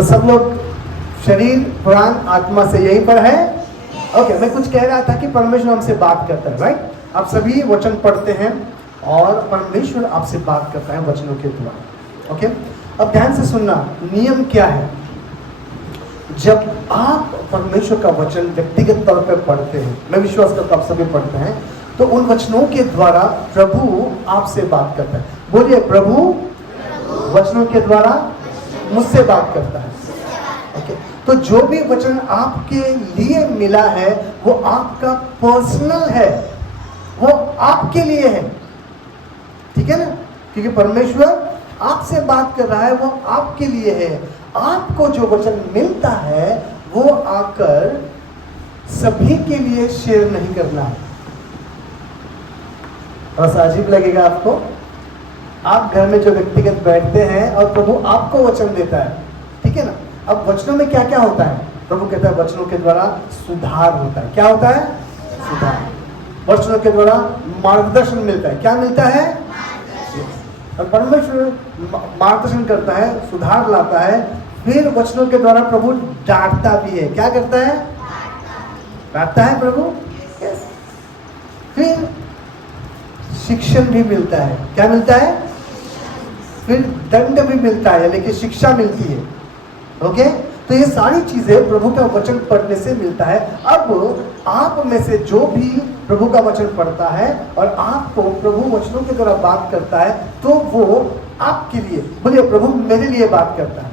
तो सब लोग शरीर प्राण आत्मा से यहीं पर है। ओके, मैं कुछ कह रहा था कि परमेश्वर हमसे बात करता है, राइट। आप सभी वचन पढ़ते हैं और परमेश्वर आपसे बात करता है वचनों के द्वारा। ओके, अब ध्यान से सुनना, नियम क्या है। जब आप परमेश्वर का वचन व्यक्तिगत तौर पर पढ़ते हैं, मैं विश्वास करता हूं आप सभी पढ़ते हैं, तो उन वचनों के द्वारा प्रभु आपसे बात करता है। बोलिए, प्रभु वचनों के द्वारा मुझसे बात करता है। ओके, तो जो भी वचन आपके लिए मिला है वो आपका पर्सनल है, वो आपके लिए है, ठीक है ना। क्योंकि परमेश्वर आपसे बात कर रहा है, वो आपके लिए है। आपको जो वचन मिलता है वो आकर सभी के लिए शेयर नहीं करना है। थोड़ा अजीब लगेगा आपको। आप घर में जो व्यक्तिगत बैठते हैं और प्रभु आपको वचन देता है, ठीक है ना। अब वचनों में क्या क्या होता है? प्रभु कहता है वचनों के द्वारा सुधार होता है। क्या होता है? सुधार। वचनों के द्वारा मार्गदर्शन मिलता है। क्या मिलता है? और परमेश्वर मार्गदर्शन करता है, सुधार लाता है। फिर वचनों के द्वारा प्रभु डांटता भी है। क्या करता है? डांटता है प्रभु। यस। फिर शिक्षण भी मिलता है। क्या मिलता है? फिर दंड भी मिलता है, यानी कि शिक्षा मिलती है। ओके, तो ये सारी चीजें प्रभु का वचन पढ़ने से मिलता है। अब आप में से जो भी प्रभु का वचन पढ़ता है और आपको प्रभु वचनों के द्वारा बात करता है, तो वो आपके लिए, बोलिए, प्रभु मेरे लिए बात करता है।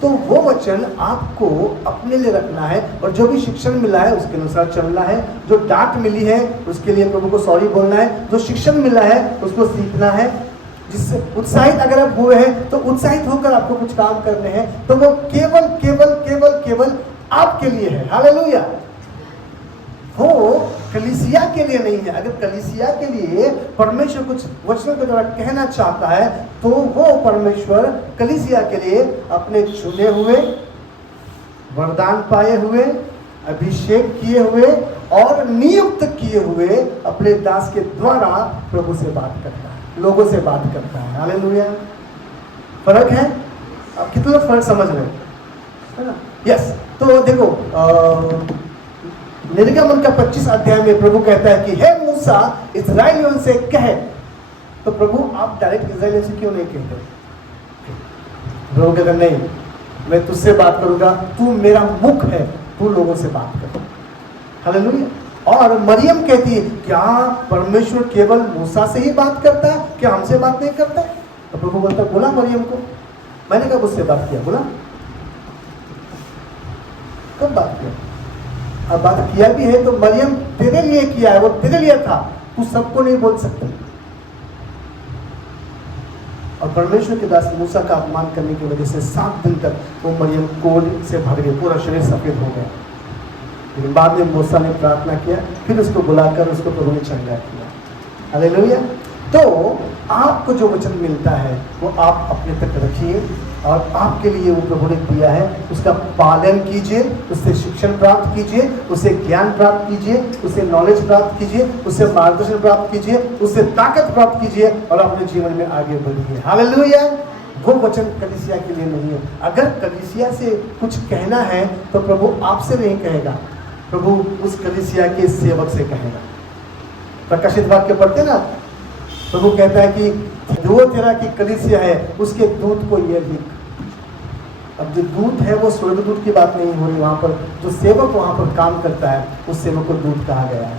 तो वो वचन आपको अपने लिए रखना है और जो भी शिक्षण मिला है उसके अनुसार चलना है। जो डांट मिली है उसके लिए प्रभु को सॉरी बोलना है। जो शिक्षण मिला है उसको सीखना है। जिससे उत्साहित अगर आप हुए हैं तो उत्साहित होकर आपको कुछ काम करने हैं, तो वो केवल केवल केवल केवल आपके लिए है। हालेलुया। वो कलीसिया के लिए नहीं है। अगर कलीसिया के लिए परमेश्वर कुछ वचनों के द्वारा कहना चाहता है तो वो परमेश्वर कलीसिया के लिए अपने चुने हुए, वरदान पाए हुए, अभिषेक किए हुए और नियुक्त किए हुए अपने दास के द्वारा प्रभु से बात करता है, लोगों से बात करता है। हालेलुया। फर्क है? आप कितने लोग फर्क समझ रहे हैं ना? यस। तो देखो, निर्गमन का 25 अध्याय में प्रभु कहता है कि हे मूसा, इस्राएलियों से कहे। तो प्रभु आप डायरेक्ट इस्राएलियों से क्यों नहीं कहते? प्रभु कहते नहीं, मैं तुझसे बात करूंगा, तू मेरा मुख है, तू लोगों से बात कर। हालेलुया। और मरियम कहती है, क्या परमेश्वर केवल मूसा से ही बात करता है, क्या हमसे बात नहीं करता? तो प्रभु बोलता, बोला मरियम को। मैंने कब उससे बात किया? बोला, कब बात किया? अब बात किया भी है तो मरियम तेरे लिए किया है, वो तेरे लिए था, तू सबको नहीं बोल सकता। और परमेश्वर के दास मूसा का अपमान करने की वजह से 7 दिन तक वो मरियम कोढ़ से भर गई, पूरा शरीर सफेद हो गया। लेकिन बाद में मूसा ने प्रार्थना किया, फिर उसको बुलाकर उसको प्रभु ने चंगा किया। हालेलुया। तो आपको जो वचन मिलता है वो आप अपने तक रखिए और आपके लिए वो प्रभु ने दिया है, उसका पालन कीजिए, उससे शिक्षण प्राप्त कीजिए, उससे ज्ञान प्राप्त कीजिए, उससे नॉलेज प्राप्त कीजिए, उससे मार्गदर्शन प्राप्त कीजिए, उससे ताकत प्राप्त कीजिए और अपने जीवन में आगे बढ़िए। हालेलुया। वो वचन कलीसिया के लिए नहीं है। अगर कलीसिया से कुछ कहना है तो प्रभु आपसे नहीं कहेगा, प्रभु उस कलीसिया के सेवक से कहेगा। प्रकाशित वाक्य पढ़ते ना, प्रभु कहता है कि जो तेरा की कलीसिया है उसके दूत को ये लिख। अब जो दूत है वो स्वर्गदूत की बात नहीं हो रही, वहां पर जो सेवक वहां पर काम करता है उस सेवक को दूत कहा गया है।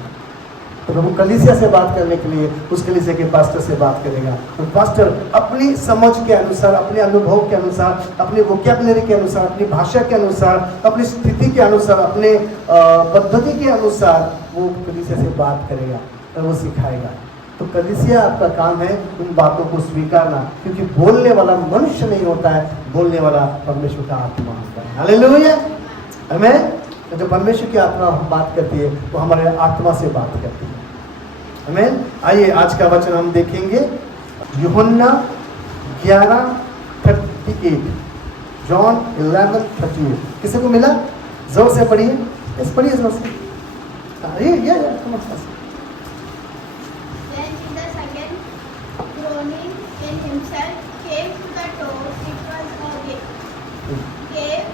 तो प्रभु कलीसिया से बात करने के लिए उस कलीसिया के पास्टर से बात करेगा। तो पास्टर अपनी समझ के अनुसार, अपने अनुभव के अनुसार, अपने वोकैबुलरी के अनुसार, अपनी भाषा के अनुसार, अपनी स्थिति के अनुसार, अपने पद्धति के अनुसार वो कलीसिया से बात करेगा और वो सिखाएगा। तो कलीसिया आपका काम है उन बातों को स्वीकारना, क्योंकि बोलने वाला मनुष्य नहीं होता है, बोलने वाला परमेश्वर का आत्मा होता है। हालेलुया। आमीन। तो जो परमेश्वर की आत्मा बात करती है वो हमारे आत्मा से बात करती है। आमीन। आइए आज का वचन हम देखेंगे, यूहन्ना 11:38, जॉन 11:38। किसी को मिला? जोर से पढ़िए, इस पढ़िए जोर से। Groaning in himself, came to the door. It was a gate. cave,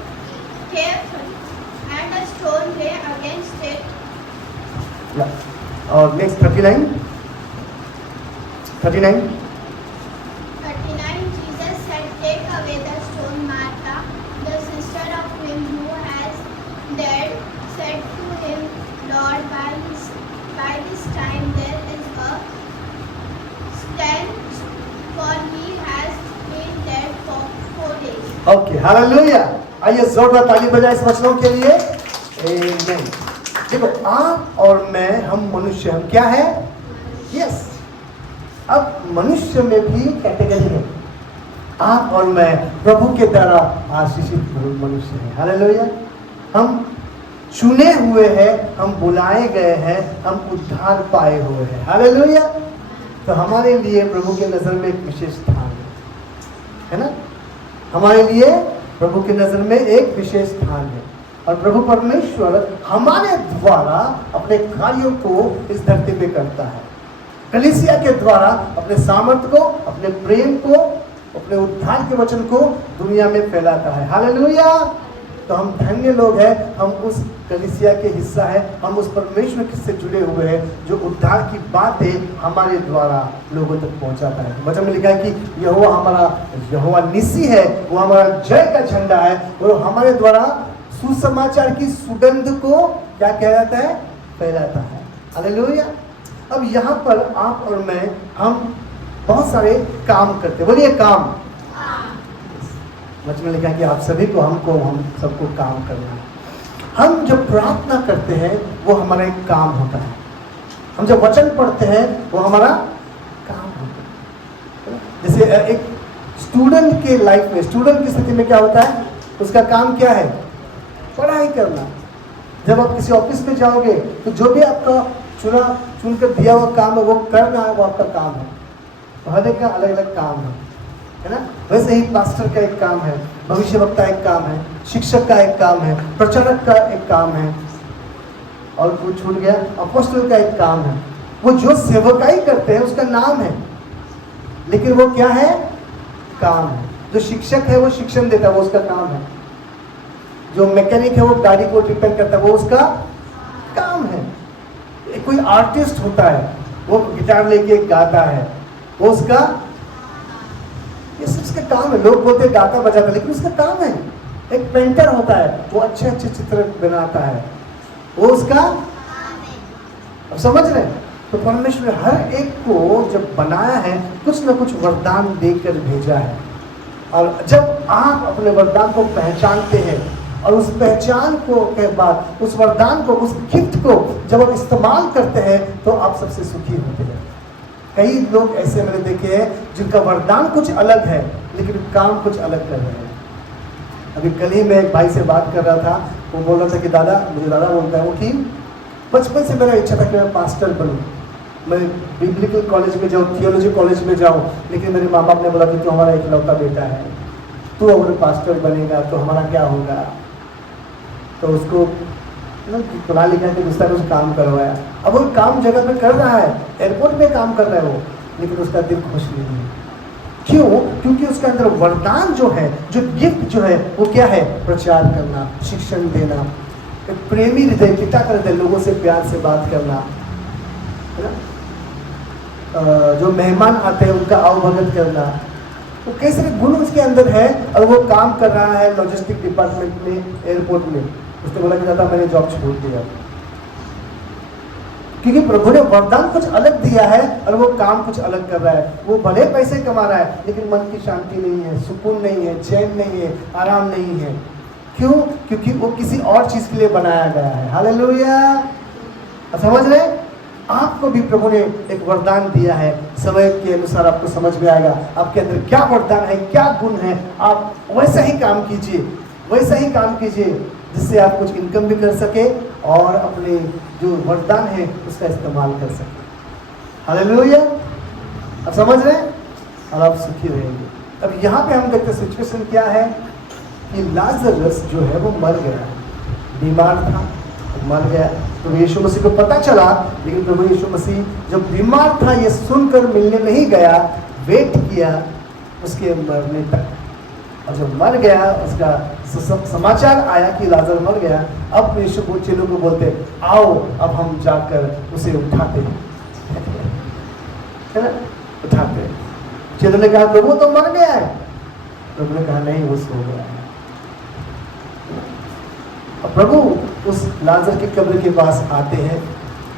and a stone lay against it. और next 39 39, Jesus said, "Take away the stone." Martha, the sister of him who has died, said to him, "Lord, by this time there is a stench, for he has been dead for 4 days." Okay, hallelujah. आइए जोरदार ताली बजाएं इस वचनों के लिए। आमीन। देखो, आप और मैं, हम मनुष्य, हम क्या है? यस। अब मनुष्य में भी कैटेगरी है। आप और मैं प्रभु के द्वारा आशीषित मनुष्य हैं। हालेलुया। हम चुने हुए हैं, हम बुलाए गए हैं, हम उद्धार पाए हुए हैं। हालेलुया। तो हमारे लिए प्रभु के नजर में एक विशेष स्थान है ना? हमारे लिए प्रभु की नजर में एक विशेष स्थान है, और प्रभु परमेश्वर हमारे द्वारा अपने कार्यों को इस धरती पे करता है। कलीसिया के द्वारा अपने सामर्थ को, अपने प्रेम को, अपने उद्धार के वचन को दुनिया में फैलाता है। हालेलुया। तो हम धन्य लोग हैं, हम उस कलीसिया के हिस्सा है, हम उस परमेश्वर से जुड़े हुए हैं जो उद्धार की बातें हमारे द्वारा लोगों तक पहुंचाता है। वचन में लिखा है कि यहोवा निसी है, वो हमारा जय का झंडा है, और हमारे द्वारा सुसमाचार की सुगंध को क्या किया जाता है? फैलाता है। हालेलुया। अब यहाँ पर आप और मैं, हम बहुत सारे काम करते, बोलिए काम। वचन में लिखा है कि आप सभी को, हमको, हम सबको काम करना है। हम जब प्रार्थना करते हैं वो हमारा एक काम होता है। हम जब वचन पढ़ते हैं वो हमारा काम होता है। जैसे एक स्टूडेंट के लाइफ में, स्टूडेंट की स्थिति में क्या होता है? उसका काम क्या है? पढ़ाई करना। जब आप किसी ऑफिस में जाओगे तो जो भी आपका चुनकर दिया हुआ काम है वो करना है, वो आपका काम है। हर एक का अलग अलग काम है ना? वैसे ही पास्टर का एक काम है, भविष्यवक्ता एक काम है, शिक्षक का एक काम है, प्रचारक का एक काम है, और कुछ छूट गया, अपोस्टल का एक काम है। वो जो सेवकाई करते हैं उसका नाम है, लेकिन वो क्या है? काम है। जो शिक्षक है वो शिक्षण देता है, वो उसका काम है। जो मैकेनिक है वो गाड़ी को रिपेयर करता है, वो उसका काम है। कोई आर्टिस्ट होता है, वो गिटार लेके गाता है, वो उसका, ये सब उसका काम है। लोग बोलते हैं गाता बजाता, लेकिन उसका काम है। एक पेंटर होता है, वो अच्छे अच्छे चित्र बनाता है, वो उसका, अब समझ रहे हैं? तो परमेश्वर हर एक को जब बनाया है कुछ न कुछ वरदान देकर भेजा है, और जब आप अपने वरदान को पहचानते हैं और उस पहचान को के बाद उस वरदान को, उस गिफ्ट को जब आप इस्तेमाल करते हैं तो आप सबसे सुखी होते हैं। कई लोग ऐसे मैंने देखे हैं जिनका वरदान कुछ अलग है लेकिन काम कुछ अलग कर रहे हैं। अभी कल ही मैं एक भाई से बात कर रहा था, वो बोल रहा था कि दादा, मुझे दादा बोलता है वो, कि बचपन से मेरा इच्छा था कि मैं पास्टर बनूं, मैं बिब्लिकल कॉलेज में जाऊँ, थियोलॉजी कॉलेज में जाऊँ, लेकिन मेरे माँ बाप ने बोला कि तू हमारा इकलौता बेटा है, तू अगर पास्टर बनेगा तो हमारा क्या होगा। तो उसको पढ़ा लिखा के दूसरा कुछ काम करवाया। अब वो काम जगह पे कर रहा है, एयरपोर्ट में काम कर रहा है वो, लेकिन उसका दिल खुश नहीं है। क्यों? क्योंकि उसके अंदर वरदान जो है, जो गिफ्ट जो है, वो क्या है? प्रचार करना, शिक्षण देना, एक प्रेमी हृदय, पिता का हृदय, लोगों से प्यार से बात करना, है ना? जो मेहमान आते हैं उनका आवभगत करना, तो कई सारे गुण उसके अंदर है, और वो काम कर रहा है लॉजिस्टिक डिपार्टमेंट में, एयरपोर्ट में। उसने बोला कि दादा मैंने जॉब छोड़ दिया, क्योंकि प्रभु ने वरदान कुछ अलग दिया है और वो काम कुछ अलग कर रहा है। वो भले पैसे कमा रहा है लेकिन मन की शांति नहीं है, सुकून नहीं है, चैन नहीं है, आराम नहीं है। क्यों? क्योंकि वो किसी और चीज के लिए बनाया गया है। हालेलुया। समझ रहे? आपको भी प्रभु ने एक वरदान दिया है, समय के अनुसार आपको समझ में आएगा आपके अंदर क्या वरदान है, क्या गुण है। आप वैसा ही काम कीजिए, वैसा ही काम कीजिए जिससे आप कुछ इनकम भी कर सके और अपने जो वरदान है उसका इस्तेमाल कर सके। हालेलुया। आप समझ रहे हैं? और आप सुखी रहेंगे। अब यहाँ पे हम देखते सिचुएशन क्या है कि लाजरस जो है वो मर गया, बीमार था, मर गया। तो यीशु मसीह को पता चला, लेकिन प्रभु यीशु मसीह जब बीमार था ये सुनकर मिलने नहीं गया, वेट किया उसके मरने तक, और जब मर गया उसका समाचार आया कि लाजर मर गया। अब यीशु को चेलों को बोलते, आओ अब हम जाकर उसे उठाते हैं, है ना, उठाते हैं। चेलों ने कहा प्रभु तो मर गया है। प्रभु ने कहा नहीं, वो सो गया है। प्रभु उस लाजर के कब्र के पास आते हैं,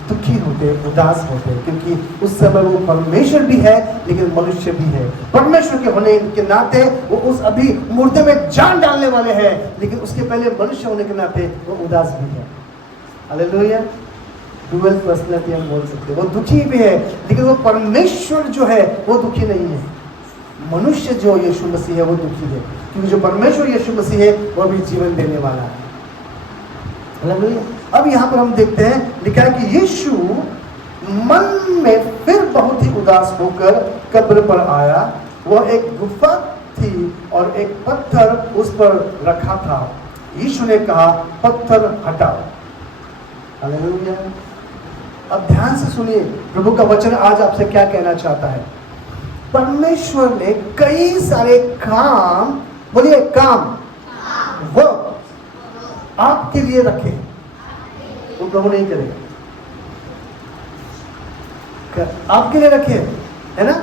दुखी होते हैं, उदास होते हैं, क्योंकि उस समय वो परमेश्वर भी है लेकिन मनुष्य भी है। परमेश्वर के होने के नाते वो उस अभी मुर्दे में जान डालने वाले हैं, लेकिन उसके पहले मनुष्य होने के नाते वो उदास भी है। हालेलुया। डुअल पर्सनैलिटी हम बोल सकते हैं। वो दुखी भी है लेकिन वो परमेश्वर जो है वो दुखी नहीं है। मनुष्य जो यीशु मसीह है वो दुखी है, क्योंकि जो परमेश्वर यीशु मसीह है वो भी जीवन देने वाला है। अब यहाँ पर हम देखते हैं, लिखा है कि यीशु मन में फिर बहुत ही उदास होकर कब्र पर आया। वह एक गुफा थी और एक पत्थर उस पर रखा था। यीशु ने कहा, पत्थर हटाओ। हालेलुया। अब ध्यान से सुनिए, प्रभु का वचन आज आपसे क्या कहना चाहता है। परमेश्वर ने कई सारे काम, बोलिए काम, वो आपके लिए रखे, वो प्रभु नहीं करेगा, आपके लिए रखे, है ना।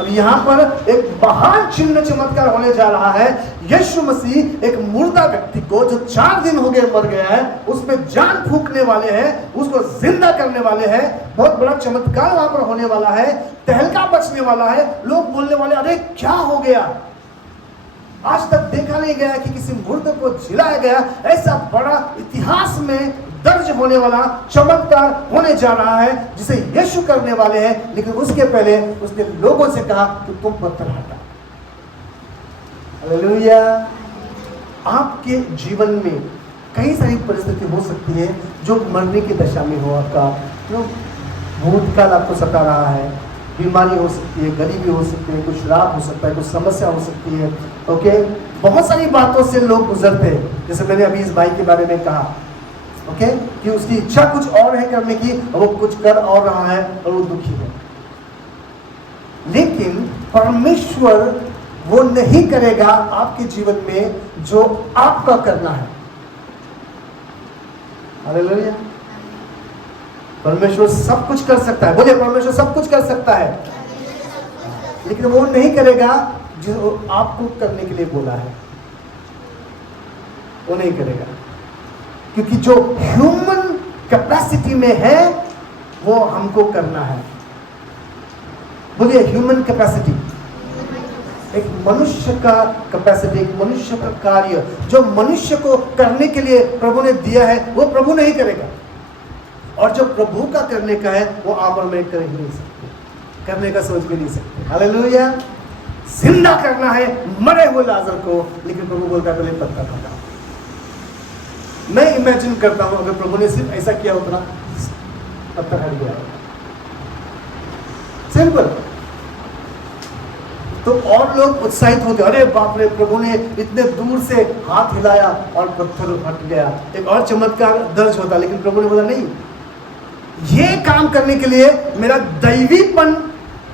अब यहाँ पर एक महान चिन्ह चमत्कार होने जा रहा है। यीशु मसीह एक मुर्दा व्यक्ति को जो 4 दिन हो गए मर गया है, उसमें जान फूंकने वाले हैं, उसको जिंदा करने वाले हैं। बहुत बड़ा चमत्कार वहां पर होने वाला है, तहलका बचने वाला है। लोग बोलने वाले, अरे क्या हो गया, आज तक देखा नहीं गया कि किसी मुर्दे को जिलाया गया। ऐसा बड़ा इतिहास में दर्ज होने वाला चमत्कार होने जा रहा है जिसे यीशु करने वाले हैं। लेकिन उसके पहले उसने लोगों से कहा कि तुम पत्थर हटा। हालेलुया। आपके जीवन में कई सारी परिस्थिति हो सकती है जो मरने की दशा में हो। आपका भूतकाल आपको सता रहा है, बीमारी हो सकती है, गरीबी हो सकती है, कुछ श्राप हो सकता है, कुछ समस्या हो सकती है। ओके, बहुत सारी बातों से लोग गुजरते हैं। जैसे मैंने अभी इस भाई के बारे में कहा, ओके, कि उसकी इच्छा कुछ और है करने की और वो कुछ कर और रहा है और वो दुखी है। लेकिन परमेश्वर वो नहीं करेगा आपके जीवन में जो आपका करना है। हालेलुया। परमेश्वर सब कुछ कर सकता है, बोलिए परमेश्वर सब कुछ कर सकता है, लेकिन वो नहीं करेगा जो आपको करने के लिए बोला है, वो नहीं करेगा। क्योंकि जो ह्यूमन कैपेसिटी में है वो हमको करना है। बोलिए ह्यूमन कैपेसिटी, एक मनुष्य का कैपेसिटी, एक मनुष्य का कार्य जो मनुष्य को करने के लिए प्रभु ने दिया है वो प्रभु नहीं करेगा। और जो प्रभु का करने का है वो आप और मैं कर ही नहीं सकते, करने का सोच भी नहीं सकते। हालेलुया। जिंदा करना है मरे हुए लाजर को, लेकिन प्रभु बोलता है पहले पत्थर हटाओ। मैं इमेजिन करता हूं अगर प्रभु ने सिर्फ ऐसा किया होता, पत्थर हट गया, सिंपल, तो और लोग उत्साहित होते, अरे बाप रे, प्रभु ने इतने दूर से हाथ हिलाया और पत्थर हट गया, एक और चमत्कार दर्ज होता। लेकिन प्रभु ने बोला नहीं, ये काम करने के लिए मेरा दैवीपन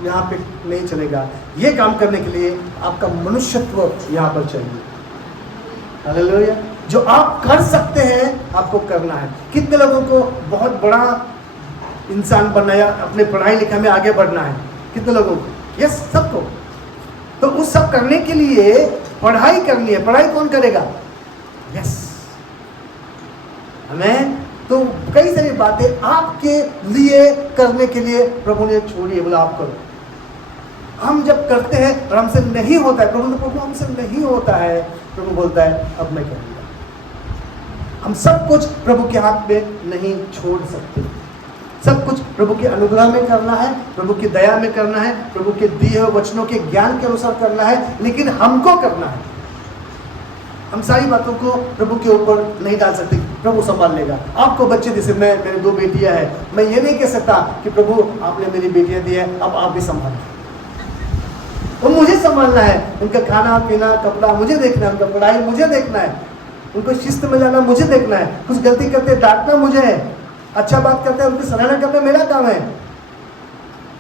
यहाँ पे नहीं चलेगा, ये काम करने के लिए आपका मनुष्यत्व यहाँ पर चाहिए। हालेलुया। जो आप कर सकते हैं आपको करना है। कितने लोगों को बहुत बड़ा इंसान बनना है, अपने पढ़ाई लिखाई में आगे बढ़ना है, कितने लोगों को? यस, सबको। तो उस सब करने के लिए पढ़ाई करनी है। पढ़ाई कौन करेगा? यस, हमें। तो कई सारी बातें आपके लिए करने के लिए प्रभु ने छोड़ी है, बोला आप करो। हम जब करते हैं और हमसे नहीं होता है, प्रभु हमसे नहीं होता है, प्रभु बोलता है अब मैं करूंगा। हम सब कुछ प्रभु के हाथ में नहीं छोड़ सकते। सब कुछ प्रभु के अनुग्रह में करना है, प्रभु की दया में करना है, प्रभु के दिए हुए वचनों के ज्ञान के अनुसार करना है, लेकिन हमको करना है। हम सारी बातों को प्रभु के ऊपर नहीं डाल सकते, प्रभु संभाल लेगा। आपको बच्चे, जैसे मेरे 2 बेटियां हैं, मैं ये नहीं कह सकता कि प्रभु आपने मेरी बेटियां दी है, अब आप भी संभालें। तो मुझे संभालना है, उनका खाना पीना कपड़ा मुझे देखना है, उनका पढ़ाई मुझे देखना है, उनको शिस्त में जाना मुझे देखना है, कुछ गलती करते डांटना मुझे है, अच्छा बात करते हैं उनकी सराहना करना मेरा काम है।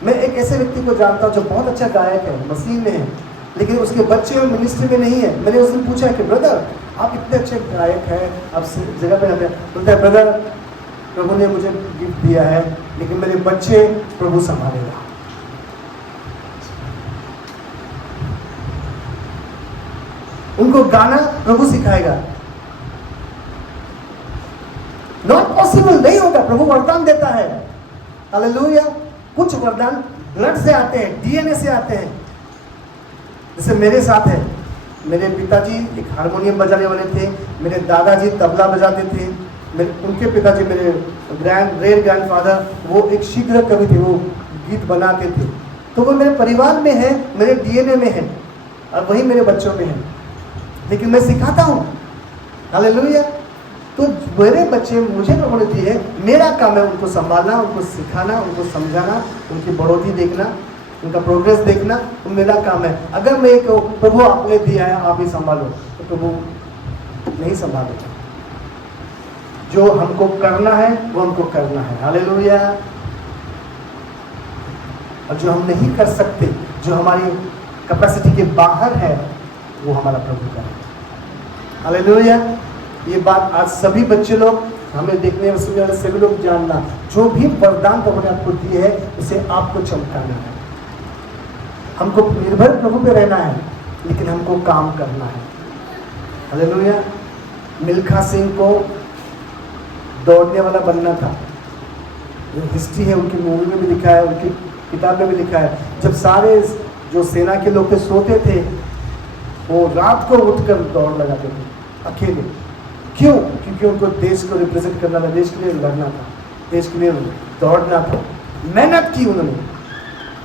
मैं एक ऐसे व्यक्ति को जानता हूँ जो बहुत अच्छा गायक है, मसीह में है, लेकिन उसके बच्चे मिनिस्ट्री में नहीं है। मैंने उस दिन पूछा कि ब्रदर आप इतने अच्छे गायक हैं, आप जगह पे हमें बोलते हैं ब्रदर प्रभु ने मुझे गिफ्ट दिया है लेकिन मेरे बच्चे प्रभु संभालेगा। उनको गाना प्रभु सिखाएगा। नॉट पॉसिबल, नहीं होगा। प्रभु वरदान देता है, हालेलुया। कुछ वरदान ब्लड से आते हैं, डीएनए से आते हैं। जैसे मेरे साथ है, मेरे पिताजी एक हारमोनियम बजाने वाले थे, मेरे दादाजी तबला बजाते थे, उनके पिताजी मेरे ग्रेट ग्रैंडफादर वो एक शीघ्र कवि थे, वो गीत बनाते थे। तो वो मेरे परिवार में है, मेरे डीएनए में है और वही मेरे बच्चों में है। लेकिन मैं सिखाता हूँ, हालेलुया। तो मेरे बच्चे मुझे प्रभु ने दिए है, मेरा काम है उनको संभालना, उनको सिखाना, उनको समझाना, उनकी बढ़ोतरी देखना, उनका प्रोग्रेस देखना, वो मेरा काम है। अगर मैं प्रभु आपने दिया है आप ही संभालो, तो प्रभु नहीं संभालेगा। जो हमको करना है वो हमको करना है, हालेलुया। और जो हम नहीं कर सकते, जो हमारी कैपेसिटी के बाहर है, वो हमारा प्रभु करेगा, हालेलुया। ये बात आज सभी बच्चे लोग, हमें देखने और सुनने वाले सभी लोग जानना, जो भी वरदान प्रभु ने आपको दिए है उसे आपको चमकाना है। हमको निर्भर प्रभु पे रहना है, लेकिन हमको काम करना है, हालेलुया। मिल्खा सिंह को दौड़ने वाला बनना था। जो हिस्ट्री है उनकी मूवी में भी लिखा है, उनकी किताब में भी लिखा है। जब सारे जो सेना के लोग सोते थे, वो रात को उठकर दौड़ लगाते थे अकेले। क्यों? क्योंकि उनको देश को रिप्रेजेंट करना था, देश के लिए लड़ना था, देश के लिए दौड़ना था। मेहनत की उन्होंने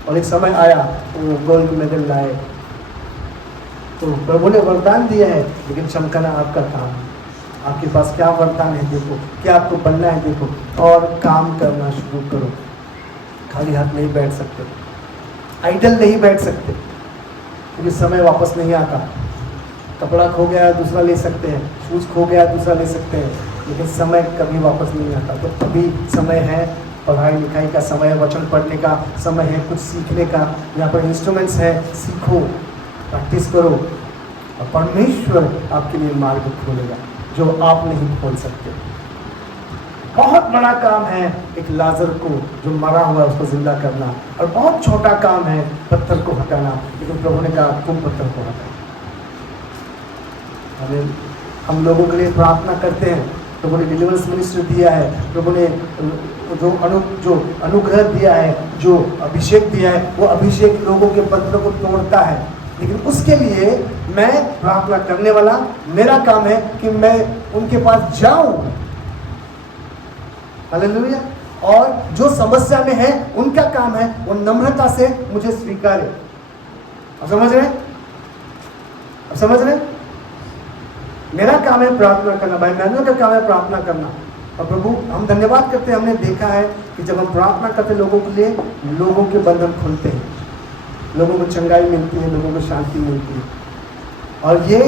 और एक समय आया वो गोल्ड मेडल लाए। तो प्रभु ने वरदान दिया है, लेकिन चमकाना आपका काम है। आपके पास क्या वरदान है देखो, क्या आपको बनना है देखो, और काम करना शुरू करो। खाली हाथ नहीं बैठ सकते, आइडल नहीं बैठ सकते, क्योंकि समय वापस नहीं आता। कपड़ा खो गया दूसरा ले सकते हैं, शूज खो गया दूसरा ले सकते हैं, लेकिन समय कभी वापस नहीं आता। तो अभी समय है, पढ़ाई लिखाई का समय है, वचन पढ़ने का समय है, कुछ सीखने का। यहाँ पर इंस्ट्रूमेंट्स है, सीखो, प्रैक्टिस करो, और परमेश्वर आपके लिए मार्ग खोलेगा जो आप नहीं खोल सकते। बहुत बड़ा काम है एक लाजर को जो मरा हुआ है उसको जिंदा करना, और बहुत छोटा काम है पत्थर को हटाना। लेकिन प्रभु ने कहा तुम पत्थर को हटाओ। हम लोगों के लिए प्रार्थना करते हैं, प्रभु ने डिलीवरेंस मिनिस्ट्री दिया है, प्रभु ने जो अनुग्रह दिया है, जो अभिषेक दिया है, वो अभिषेक लोगों के पत्थरों को तोड़ता है। लेकिन उसके लिए मैं प्रार्थना करने वाला, मेरा काम है कि मैं उनके पास जाऊं, हालेलुया। और जो समस्या में है उनका काम है वो नम्रता से मुझे स्वीकारे। आप समझ रहे हैं? आप समझ रहे हैं? मेरा काम है प्रार्थना करना, भाई मैनुअल का काम है प्रार्थना करना। और प्रभु हम धन्यवाद करते हैं, हमने देखा है कि जब हम प्रार्थना करते हैं लोगों के लिए, लोगों के बंधन खुलते हैं, लोगों को चंगाई मिलती है, लोगों को शांति मिलती है। और ये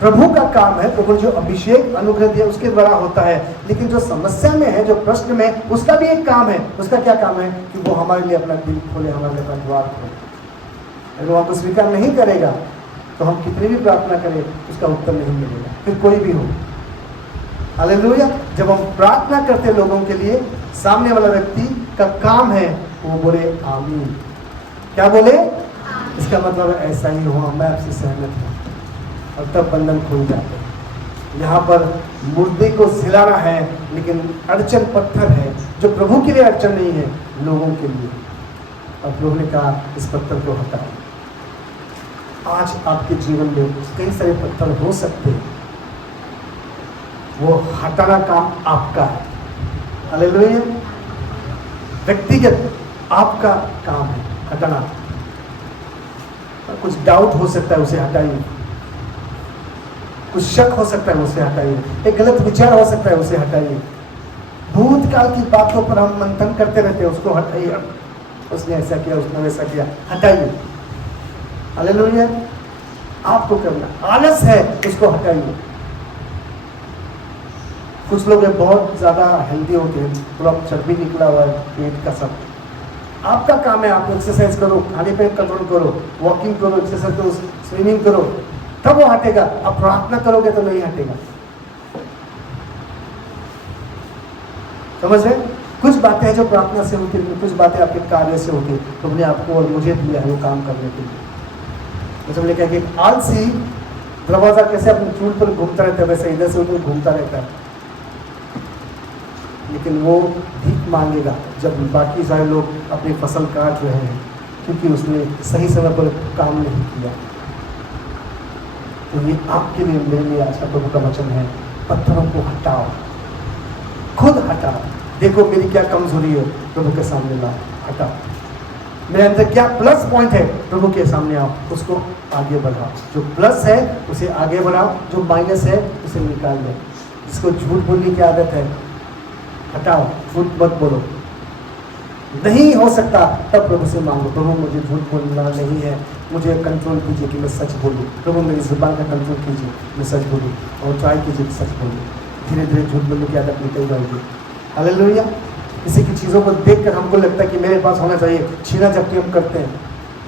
प्रभु का काम है। प्रभु ने जो अभिषेक अनुग्रह दिया उसके द्वारा होता है। लेकिन जो समस्या में है, जो प्रश्न में, उसका भी एक काम है। उसका क्या काम है? कि वो हमारे लिए अपना दिल खोले, हमारे लिए अपना द्वार खोले। अगर वो हमको स्वीकार नहीं करेगा तो हम कितनी भी प्रार्थना करें उसका उत्तर नहीं मिलेगा, फिर कोई भी हो। हालेलुया। जब हम प्रार्थना करते हैं लोगों के लिए, सामने वाला व्यक्ति का काम है वो बोले आमीन। क्या बोले? इसका मतलब ऐसा ही हुआ, मैं आपसे सहमत हूँ, और तब बंधन खुल जाते हैं। यहाँ पर मुर्दे को जिलाना है, लेकिन अड़चन पत्थर है, जो प्रभु के लिए अड़चन नहीं है, लोगों के लिए। और प्रभु ने कहा इस पत्थर को हटाओ। आज आपके जीवन में कई सारे पत्थर हो सकते हैं, वो हटाना काम आपका है। हालेलुया। व्यक्तिगत आपका काम है हटाना। कुछ डाउट हो सकता है, उसे हटाइए। कुछ शक हो सकता है, उसे हटाइए। एक गलत विचार हो सकता है, उसे हटाइए। भूतकाल की बातों पर हम मंथन करते रहते हैं, उसको हटाइए। उसने ऐसा किया, उसने वैसा किया, हटाइए। हालेलुया। आपको करना। आलस है, उसको हटाइए। कुछ लोग बहुत ज्यादा हेल्दी होते हैं, पूरा चर्बी निकला हुआ है पेट का सब। आपका काम है, आप एक्सरसाइज करो, खाने पे कंट्रोल करो, वॉकिंग करो, एक्सरसाइज करो, स्विमिंग करो, तब वो हटेगा। अब प्रार्थना करोगे तो नहीं हटेगा। समझ रहे? कुछ बातें हैं जो प्रार्थना से होती है, कुछ बातें आपके कार्य से होती है। प्रभु ने आपको और मुझे दिया है वो काम करने के लिए। मतलब लिखा है कि आलसी दरवाजा कैसे अपने चूल पर घूमता रहता है, वैसे इधर से उधर घूमता रहता है, लेकिन वो भीख मांगेगा जब बाकी सारे लोग अपनी फसल काट रहे हैं, क्योंकि उसने सही समय पर काम नहीं किया। तो ये आपके लिए, मेरे लिए आज का प्रभु का वचन है, पत्थरों को हटाओ, खुद हटाओ। देखो मेरी क्या कमजोरी है, प्रभु के सामने लाओ, हटाओ। मेरे अंदर क्या प्लस पॉइंट है, प्रभु के सामने आओ, उसको आगे बढ़ाओ। जो प्लस है उसे आगे बढ़ाओ, जो माइनस है उसे निकाल दो। जिसको झूठ बोलने की आदत है, हटाओ, झूठ मत बोलो। नहीं हो सकता तब प्रभु से मांगो, प्रभु मुझे झूठ बोलना नहीं है, मुझे कंट्रोल कीजिए कि मैं सच बोलूँ। प्रभु मेरी जुबान का कंट्रोल कीजिए, मैं सच बोलूँ, और ट्राई कीजिए कि सच बोलूँ। धीरे धीरे झूठ बोलने की आदत निकल जाएगी। हालेलुया। किसी की चीज़ों को देखकर हमको लगता है कि मेरे पास होना चाहिए, छीना झपटी हम करते हैं,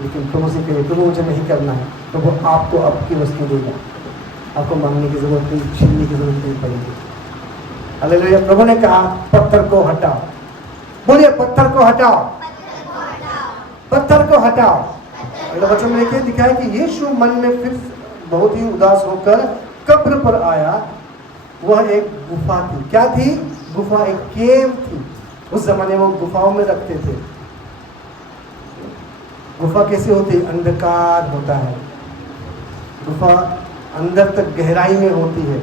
लेकिन प्रभु से कहिए, प्रभु मुझे नहीं करना है। प्रभु आपको आपकी वस्तु देगा, आपको मांगने की जरूरत नहीं, छीनने की जरूरत नहीं पड़ेगी। हालेलुया। प्रभु ने कहा पत्थर को हटाओ। बोलिए पत्थर को हटाओ, पत्थर को हटाओ। अगला वचन में लिखा दिखाया कि यीशु मन में फिर बहुत ही उदास होकर कब्र पर आया। वह एक गुफा थी। क्या थी? गुफा, एक केव थी। उस जमाने में वो गुफाओं में रखते थे। गुफा कैसे होती? अंधकार होता है। गुफा अंदर तक गहराई में होती है,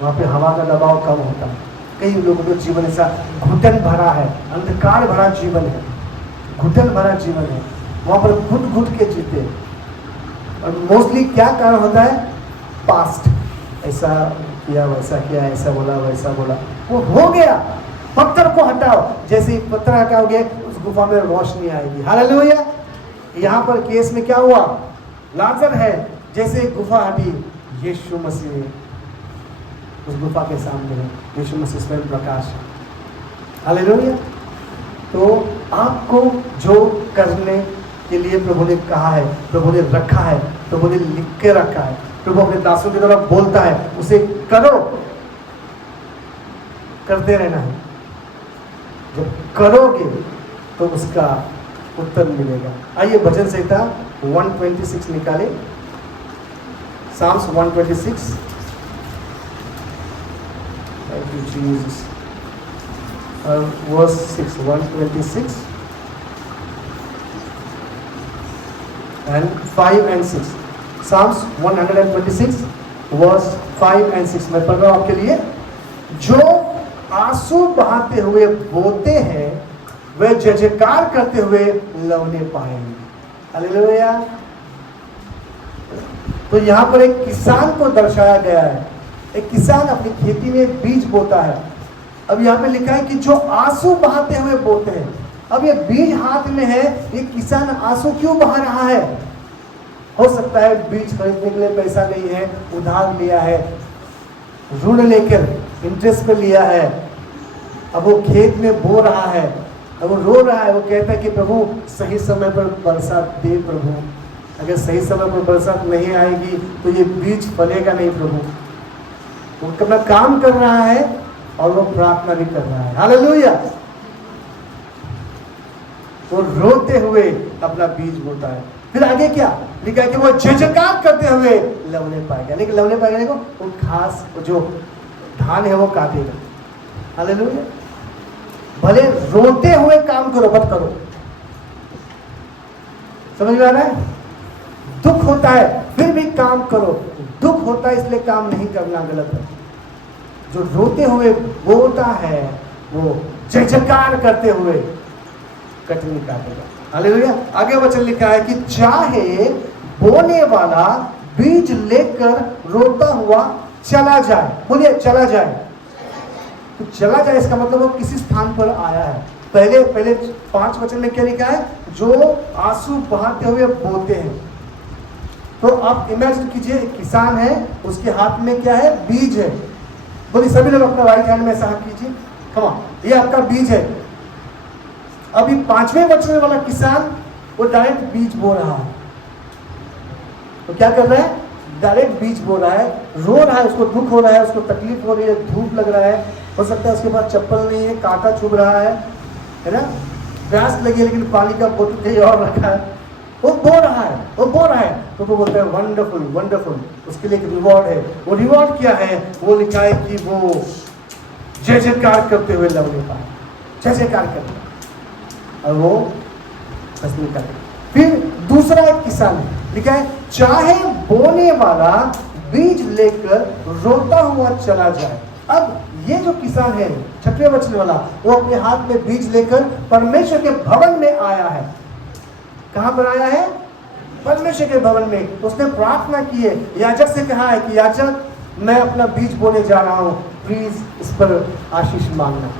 वहाँ पे हवा का दबाव कम होता है। कई लोगों का जीवन ऐसा घुटन भरा है, अंधकार भरा जीवन है, घुटन भरा जीवन है, वहाँ पर घुट घुट के जीते। और मोस्टली क्या कारण होता है? पास्ट, ऐसा किया, वैसा किया, ऐसा बोला, वैसा बोला, वो हो गया। पत्थर को हटाओ। जैसे ही पत्थर हटाओगे उस गुफा में रोशनी आएगी। हालेलुया। यहाँ पर केस में क्या हुआ? लाजर है, जैसे गुफा हटी, यीशु मसीह उस गुफा के सामने है। यीशु मसीह स्वयं प्रकाश है। हालेलुया। तो आपको जो करने के लिए प्रभु ने कहा है, प्रभु ने रखा है, प्रभु ने लिख के रखा है, प्रभु अपने दासों की तरफ बोलता है, उसे करो, करते रहना है। जब करोगे तो उसका उत्तर मिलेगा। आइए भजन संहिता 126 निकाले, Psalms 126। Thank you, Jesus. Verse 6, 126 and 5 and 6. Psalms 126 verse 5 and 6 मैं पढ़ रहा हूँ आपके लिए। जो आंसू बहाते हुए बोते हैं वे जय जयकार करते हुए लवने पाएंगे। हालेलुया। तो यहाँ पर एक किसान को दर्शाया गया है। एक किसान अपनी खेती में बीज बोता है। अब यहाँ पे लिखा है कि जो आंसू बहाते हुए बोते हैं। अब ये बीज हाथ में है, ये किसान आंसू क्यों बहा रहा है? हो सकता है बीज खरीदने के लिए पैसा नहीं है, उधार लिया है, ऋण लेकर इंटरेस्ट पे लिया है। अब वो खेत में बो रहा है, अब वो रो रहा है, वो कहता है कि प्रभु सही समय पर बरसात दे प्रभु। अगर सही समय पर बरसात नहीं आएगी तो ये बीज फलेगा नहीं प्रभु। वो अपना काम कर रहा है और वो प्रार्थना भी कर रहा है। हालेलुया। वो रोते हुए अपना बीज बोता है। फिर आगे क्या लिखा है कि वो जय जयकार करते हुए लवने पाएगा। लेकिन लवने पाएगा देखो, वो घास, जो धान है वो काटेगा। हालेलुया। भले रोते हुए काम करो, मत करो। समझ में आ रहा है? दुख होता है फिर भी काम करो। दुख होता है इसलिए काम नहीं करना गलत है। जो रोते हुए बोता है वो जय जयकार करते हुए कटनी काटेगा। हालेलुया। आगे वचन लिखा है कि चाहे बोने वाला बीज लेकर रोता हुआ चला जाए। बोलिए चला जाए। तो चला जाए इसका मतलब वो किसी स्थान पर आया है। पहले 5 वचन में क्या लिखा है? जो आंसू बहाते हुए बोते हैं। तो आप इमेजिन कीजिए, एक किसान है, उसके हाथ में क्या है? बीज है। बोलिए सभी लोग अपना राइट हैंड में ऐसा हाथ कीजिए। कमा, ये आपका बीज है। अभी 5वें वचन वाला किसान वो डायरेक्ट बीज बो रहा है। तो क्या कर रहा है? डायरेक्ट बीज बो रहा है, रो रहा है, उसको दुख हो रहा है, उसको तकलीफ हो रही है, धूप लग रहा है, हो सकता है उसके पास चप्पल नहीं है, कांटा चुभ रहा है ना, प्यास लगी है लेकिन पानी का बोतल कहीं और रखा है, वो बो रहा है, वो बो रहा है, तो वो बोलता है वंडरफुल वंडरफुल, उसके लिए एक रिवॉर्ड है। वो रिवॉर्ड क्या है? वो लिखा है कि वो जय जयकार करते हुए लवने पाए, जय जयकार करते, और वो फसल निकाले। फिर दूसरा एक किसान है, लिखा है चाहे बोने वाला बीज लेकर रोता हुआ चला जाए। अब ये जो किसान है 6वें वचन वाला, वो अपने हाथ में बीज लेकर परमेश्वर के भवन में आया है। कहां पर आया है? परमेश्वर के भवन में। उसने प्रार्थना की है, याजक से कहा है कि याजक मैं अपना बीज बोने जा रहा हूं, प्लीज इस पर आशीष मांगना।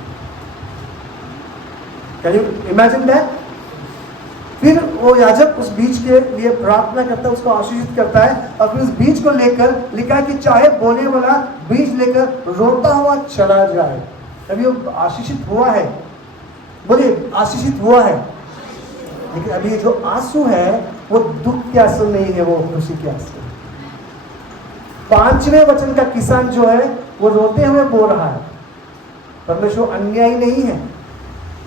Can you imagine that? फिर वो याजक उस बीज के लिए प्रार्थना करता है, उसको आशीषित करता है, और फिर उस बीज को लेकर लिखा है कि चाहे बोने वाला बीज लेकर रोता हुआ चला जाए। अभी वो आशीषित हुआ है, बोलिए आशीषित हुआ है, लेकिन अभी जो आंसू है वो दुख के आंसू नहीं है, वो खुशी के आंसू। 5वें वचन का किसान जो है वो रोते हुए बो रहा है। परमेश्वर अन्यायी नहीं है,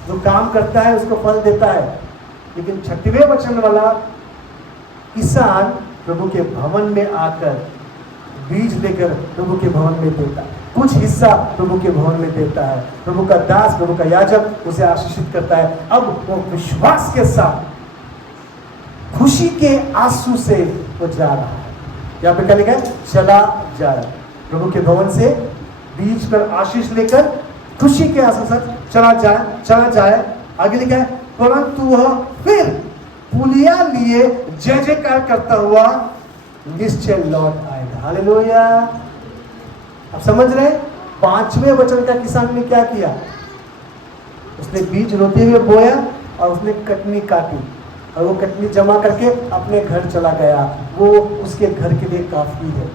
जो काम करता है उसको फल देता है, लेकिन 6वें वचन वाला किसान प्रभु के भवन में आकर बीज लेकर प्रभु के भवन में देता है, कुछ हिस्सा प्रभु के भवन में देता है। प्रभु का दास, प्रभु का याजक उसे आशीषित करता है। अब वो विश्वास के साथ खुशी के आंसू से वो जा रहा है। यहाँ पे क्या लिखा है? चला जाए। प्रभु के भवन से बीज पर आशीष लेकर खुशी के आंसू से चला जाए। आगे लिखा है परंतु वह फिर पुलिया लिए जय जयकार करता हुआ निश्चय लौट आएगा। हालेलुया। आप समझ रहे? 5वें वचन का किसान ने क्या किया? उसने बीज रोते हुए बोया और उसने कटनी काटी, और वो कटनी जमा करके अपने घर चला गया। वो उसके घर के लिए काफी है।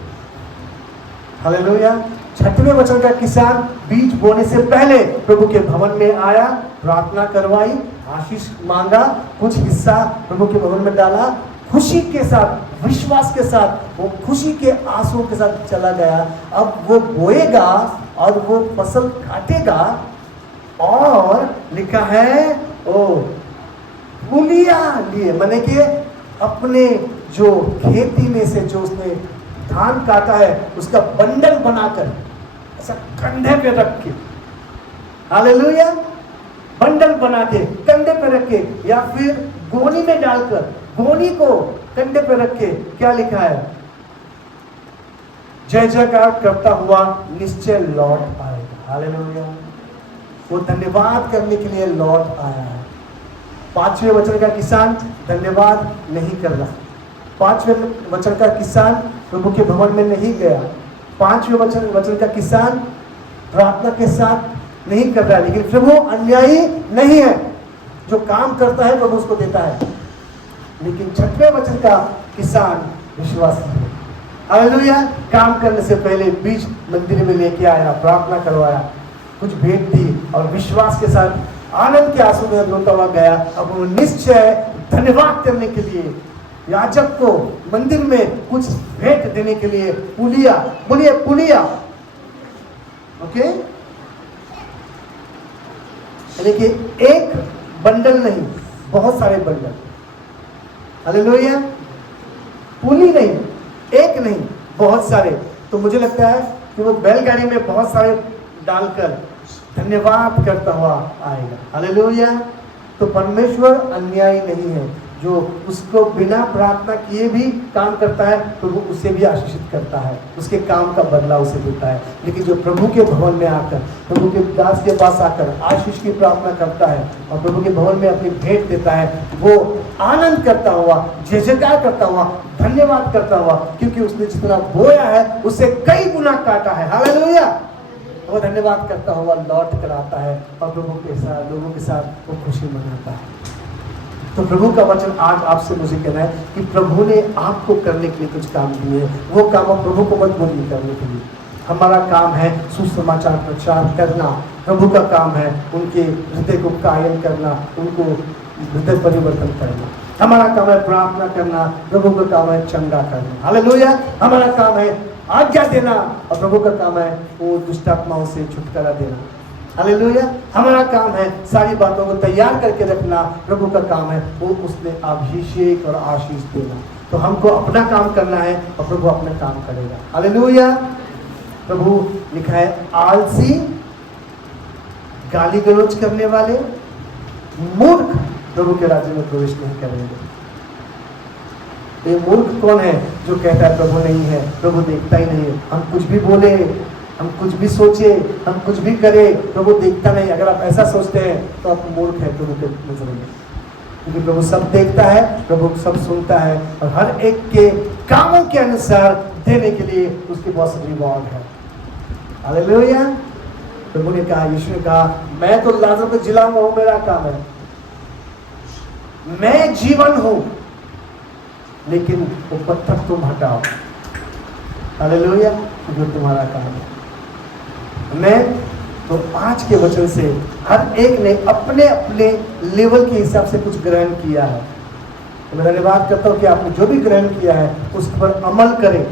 हालेलुया। 6वें वचन का किसान बीज बोने से पहले प्रभु के भवन में आया, प्रार्थना करवाई, आशीष मांगा, कुछ हिस्सा प्रभु के भवन में डाला, खुशी के साथ, विश्वास के साथ, वो खुशी के आंसुओं के साथ चला गया। अब वो बोएगा और वो फसल काटेगा, और लिखा है ओ पुलिया लिए, माने कि अपने जो खेती में से जो उसने धान काटा है उसका बंडल बनाकर ऐसा कंधे पे रख के, हालेलुया, बंडल बना के कंधे पे रख के, या फिर गोनी में डालकर गोनी को कंधे पे रख के, क्या लिखा है? जय जयकार करता हुआ निश्चय लौट आएगा। हालेलुया। वो धन्यवाद करने के लिए लौट आया है। 5वें वचन का किसान धन्यवाद नहीं कर रहा। 5वें वचन का किसान प्रभु के भवन में नहीं गया। 5वें वचन का किसान प्रार्थना के साथ नहीं कर रहा है। लेकिन प्रभु अन्यायी नहीं है, जो काम करता है प्रभु उसको देता है। लेकिन 6वें वचन का किसान विश्वासी है। हालेलुया। काम करने से पहले बीज मंदिर में लेके आया, प्रार्थना करवाया, कुछ भेंट दी, और विश्वास के साथ आनंद के आंसू में रोता हुआ गया। अब वो निश्चय धन्यवाद करने के लिए, याजक को मंदिर में कुछ भेंट देने के लिए पुलिया, बोलिए पुलिया, ओके, यानी कि एक बंडल नहीं, बहुत सारे बंडल। हालेलुया। पुली नहीं, एक नहीं, बहुत सारे। तो मुझे लगता है कि वो बैलगाड़ी में बहुत सारे डालकर धन्यवाद करता हुआ आएगा। हालेलुया। तो परमेश्वर अन्यायी नहीं है, जो उसको बिना प्रार्थना किए भी काम करता है तो वो उसे भी आशीषित करता है, उसके काम का बदला उसे देता है। लेकिन जो प्रभु के भवन में आकर, प्रभु के दास के पास आकर आशीष की प्रार्थना करता है और प्रभु के भवन में अपनी भेंट देता है, वो आनंद करता हुआ, जय जयकार करता हुआ, धन्यवाद करता हुआ, क्योंकि उसने जितना बोया है उससे कई गुना काटा है। हालेलुया। वो धन्यवाद करता हुआ लौट कर आता है और प्रभु के साथ, लोगों के साथ वो खुशी मनाता है। तो प्रभु का वचन आज आपसे मुझे कहना है कि प्रभु ने आपको करने के लिए कुछ काम दिए, वो काम आप प्रभु को मत बोलिए करने के लिए। हमारा काम है सुसमाचार प्रचार करना, प्रभु का काम है उनके हृदय को कायल करना, उनको हृदय परिवर्तन करना। हमारा काम है प्रार्थना करना, प्रभु का काम है चंगा करना। हालेलुया। हमारा काम है आज्ञा देना और प्रभु का काम है वो दुष्ट आत्माओं से छुटकारा देना। हालेलुया। हमारा काम है सारी बातों को तैयार करके रखना, प्रभु का काम है वो उसने अभिषेक और आशीष देना। तो हमको अपना काम करना है और प्रभु अपना काम करेगा। हालेलुया। प्रभु लिखा है आलसी, गाली गलौज करने वाले, मूर्ख प्रभु के राज्य में प्रवेश नहीं करेंगे। ये मूर्ख कौन है? जो कहता है प्रभु नहीं है, प्रभु देखता ही नहीं है। हम कुछ भी बोले, हम कुछ भी सोचे, हम कुछ भी करें, प्रभु देखता नहीं। अगर आप ऐसा सोचते हैं तो आप मूर्ख है प्रभु के नजर में, क्योंकि प्रभु सब देखता है, प्रभु सब सुनता है और हर एक के कामों के अनुसार देने के लिए उसके पास रिवॉर्ड है। हालेलुया। प्रभु ने कहा, यीशु ने कहा, मैं तो लाजर को जिलाऊंगा, वो मेरा काम है। मैं जीवन हूं, लेकिन वो पत्थर तुम हटाओ। हालेलुया। जो तुम्हारा काम है। मैं तो आज के वचन से हर एक ने अपने अपने लेवल के हिसाब से कुछ ग्रहण किया है। तो मैं धन्यवाद करता हूँ कि आपने जो भी ग्रहण किया है उस पर अमल करें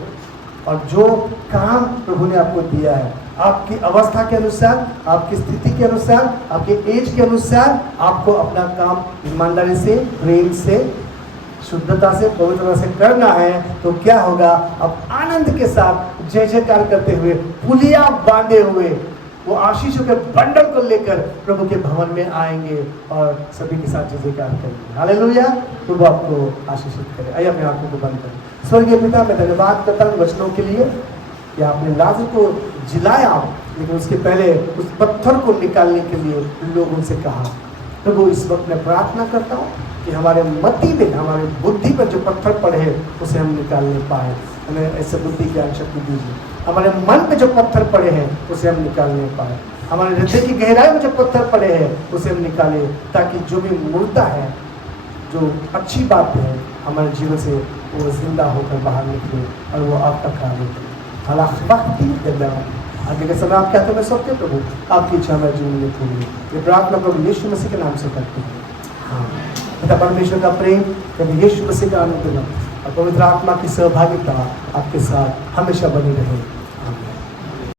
और जो काम प्रभु ने आपको दिया है आपकी अवस्था के अनुसार, आपकी स्थिति के अनुसार, आपके एज के अनुसार आपको अपना काम ईमानदारी से, प्रेम से, शुद्धता से, पवित्रता से करना है। तो क्या होगा? अब आनंद के साथ जय जयकार करते हुए, पुलिया बांधे हुए, वो आशीषों के बंडल को लेकर प्रभु के भवन में आएंगे और सभी के साथ जय जयकार करेंगे। हालेलुया। प्रभु आपको आशीषित करे। आइए अपने आंखों को बंद करें। स्वर्गीय पिता, मैं धन्यवाद करता हूँ वचनों के लिए कि आपने लाजर को जिलाया, लेकिन उसके पहले उस पत्थर को निकालने के लिए लोगों से कहा। प्रभु इस वक्त मैं प्रार्थना करता हूँ कि हमारे मति में, हमारे बुद्धि पर जो पत्थर पड़े हैं उसे हम निकालने पाए। हमें ऐसे बुद्धि की शक्ति दीजिए। हमारे मन पे जो पत्थर पड़े हैं उसे हम निकालने पाए। हमारे हृदय की गहराई में जो पत्थर पड़े हैं उसे हम निकालें, ताकि जो भी मुर्दा है, जो अच्छी बात है, हमारे जीवन से वो जिंदा होकर बाहर निकले और वो आपका कार्य करे। आगे के समय आपके हाथों में सौंपते प्रभु, आपकी इच्छा में जीवन में पूरी। ये प्रार्थना प्रभु यीशु मसीह के नाम से करते हैं। हाँ, पिता परमेश्वर का प्रेम, प्रभु यीशु मसीह का अनुग्रह और पवित्र आत्मा की सहभागिता आपके साथ हमेशा बनी रहे।